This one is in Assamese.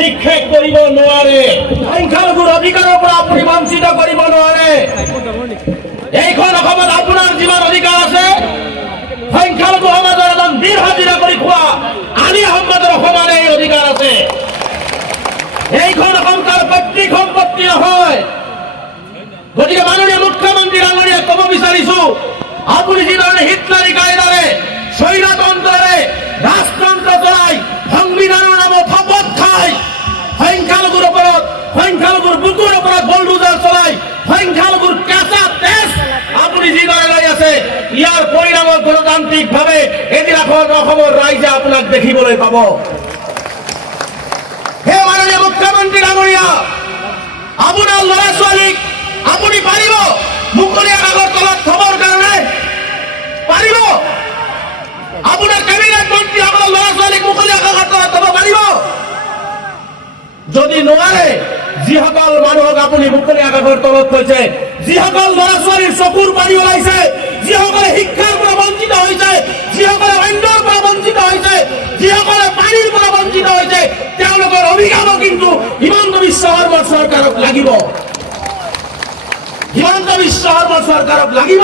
নিক্ষেপ কৰিব নোৱাৰে সংখ্যালঘুৰ অধিকাৰৰ পৰা আপুনি বঞ্চিত কৰিব নোৱাৰে এইখন অসমত আপোনাৰ যিমান অধিকাৰ আছে সংখ্যালঘু সমাজৰ এজন বীৰ হাজিৰা কৰি খোৱা আলি আহমেদৰ সমানে এই অধিকাৰ আছে এইখন অসম তাৰ পৈতৃক সম্পত্তি নহয় গতিকে মাননীয় মুখ্যমন্ত্ৰী ডাঙৰীয়াক ক'ব বিচাৰিছো আপুনি যিধৰণে হিটলাৰী কায়দাৰে স্বৈৰতন্ত্ৰৰে ৰাজতন্ত্ৰ চলাই সংবিধানৰ নামত শপত খাই সংখ্যালঘুৰ ওপৰত সংখ্যালঘুৰ বুকুৰ ওপৰত বলডুজাৰ চলাই সংখ্যালঘুৰ কেঁচা তেজ আপুনি যিদৰে লৈ আছে ইয়াৰ পৰিণামত গণতান্ত্ৰিকভাৱে এদিন অসমৰ ৰাইজে আপোনাক দেখিবলৈ পাব হে মাননীয় মুখ্যমন্ত্ৰী ডাঙৰীয়া আপোনাৰ ল'ৰা ছোৱালীক আপুনি পাৰিব মুকলি আকাশৰ তলত থবৰ কাৰণে পাৰিব আপোনাৰ কেবিনেট মন্ত্ৰীসকলৰ ল'ৰা ছোৱালীক মুকলি আকাশৰ তলত থব পাৰিব যদি নোৱাৰে যিসকল মানুহক আপুনি মুকলি আকাশৰ তলত থৈছে যিসকল ল'ৰা ছোৱালীৰ চকুৰ পানী ওলাইছে যিসকলে শিক্ষাৰ পৰা বঞ্চিত হৈছে যিসকলে অন্যৰ পৰা বঞ্চিত হৈছে যিসকলে পানীৰ পৰা বঞ্চিত হৈছে তেওঁলোকৰ অভিভাৱক কিন্তু হিমন্ত বিশ্ব শৰ্মা চৰকাৰক লাগিব হিমন্ত বিশ্ব শৰ্মা চৰকাৰক লাগিব